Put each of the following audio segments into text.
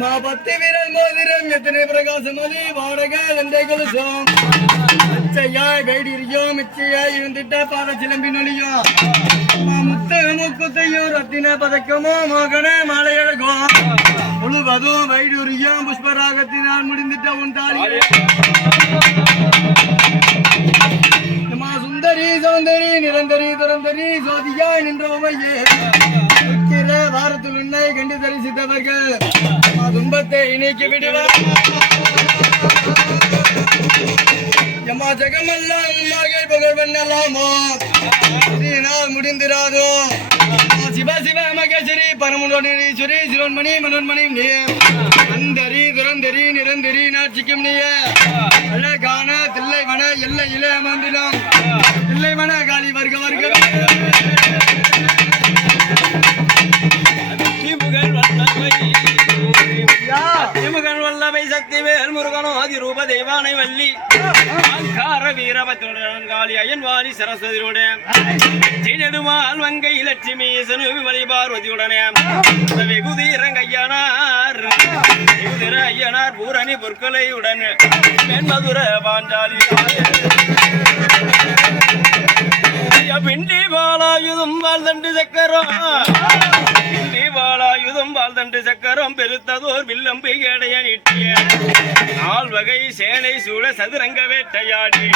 మా పత్తి விரல் மோதிரம் எத்தனை பிரகாசம் அது? வாடக வெண்டை அச்சையாய் கைடிரியும் மிச்சையாய் இருந்துட்ட பாத சிலம்பி முத்து முக்குத்தையும் ரத்தின பதக்கமோ மோகன மாலையழகும் முழுவதும் வைடூரியம் புஷ்பராகத்தினால் முடிந்துட்ட உன் சுந்தரி சௌந்தரி நிரந்தரி துரந்தரி சோதியாய் நின்றோமையே. உக்கிர வாரத்தில் உன்னை கண்டு தரிசித்தவர்கள் துன்பத்தை நீக்கி விடுவார். எம்மா ஜெகமெல்லாம் உன்னாகை புகழ் பண்ணலாமோ? நாள் முடிந்திராதோ? மா சிவ சிவ மகேஸ்வரி பரமுடனீஸ்வரி சிரோன்மணி மனோன்மணி நீ. துரந்தரி நிரந்தரி நாட்சிக்கும் நீயே. அழகான தில்லைவன எல்லையிலே அமர்ந்தினம் தில்லைவன காளி வர்க்க வர்க்க திமுகன் வல்லமை. சக்தி வேல் முருகனோ அதிரூப தெய்வானை வள்ளி. அங்கார வீரபத்துடன் காளி அயன்வாணி சரஸ்வதியுடன். நெடுமால் வங்கை லட்சுமி சனு பார்வதியுடனே. வெகுதி வெகுதிர ஐயனார் பூரணி பொற்கொலையுடன் மென்மதுர பாஞ்சாலி. பிண்டி பாலாயுதம் வாழ்தண்டு சக்கரம். பிண்டி பாலாயுதம் வாழ்தண்டு சக்கரம். பெருத்ததோர் வில்லம்பு கேடைய நீட்டிய நால் வகை சேனை சூழ சதுரங்க வேட்டையாடி.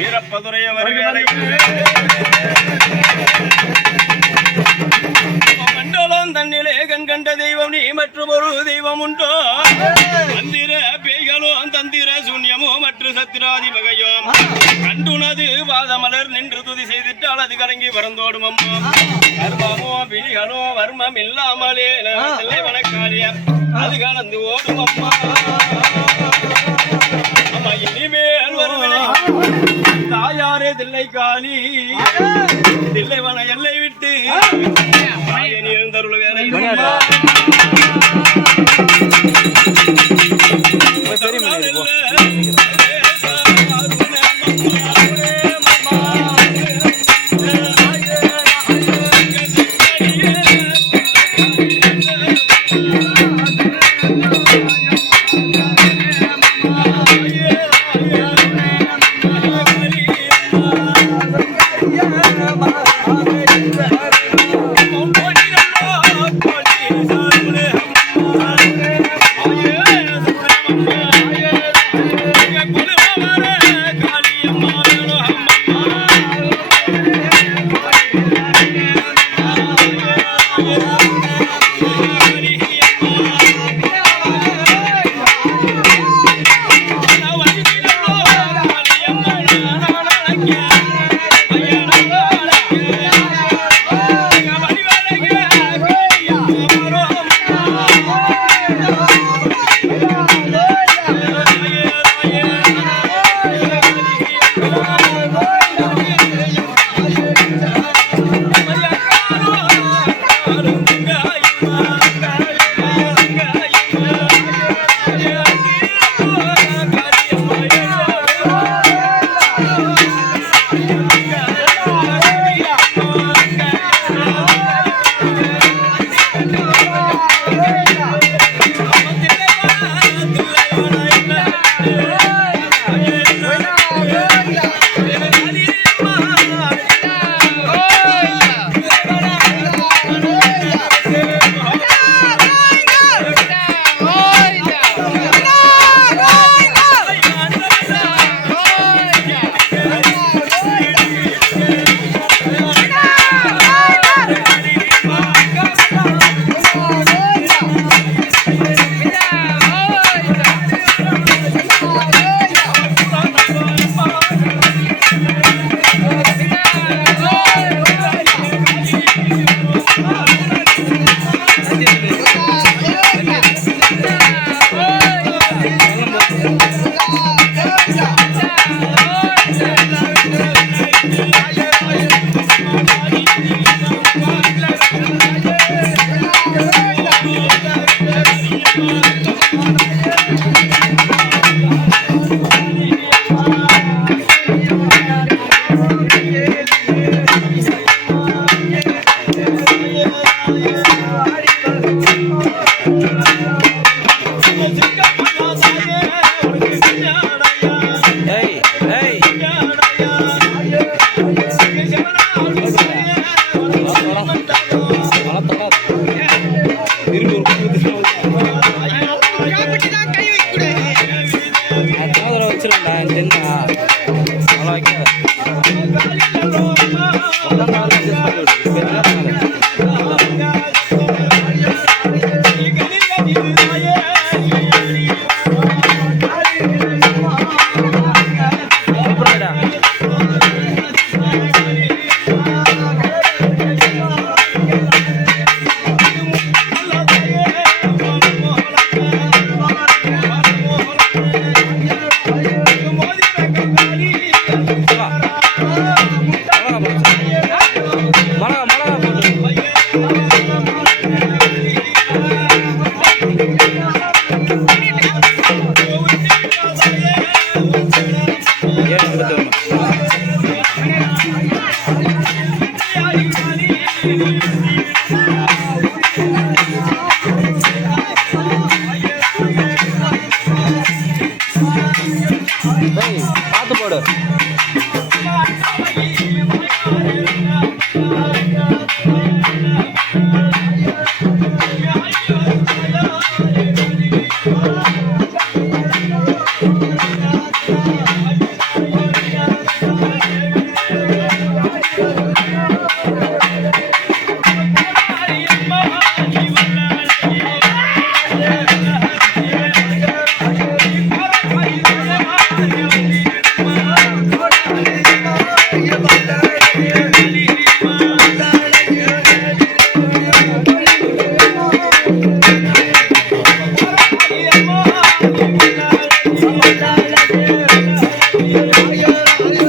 வீரப்பதுரையவர்களை மண்டலம் கண்ட தெய்வம் நீ மற்றும் ஒரு தெய்வம் உண்டோ? மந்திர பேய்களோ தந்திர சூன்யமோ மற்றும் சத்திராதி வகையோம் கண்டுனது பாதமலர் நின்று துதி செய்திட்டால் அது கலங்கி பறந்தோடும் அம்மா. கர்மமோ பிரிகளோ வர்மம் இல்லாமலே இல்லை வனக்காரியம் அது கலந்து ஓடும் அம்மா. அம்மா இனிமேல் வருவனே. தாயாரே தில்லை காளி Thank you. Oh, Yeah. Valeu.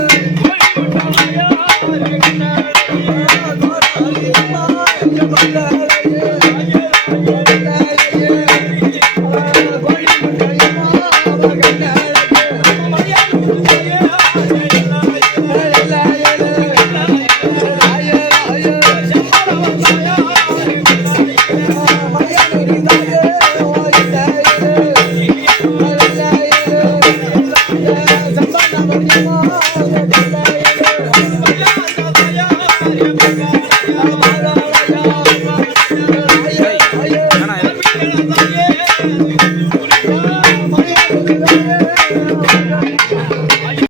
Oh,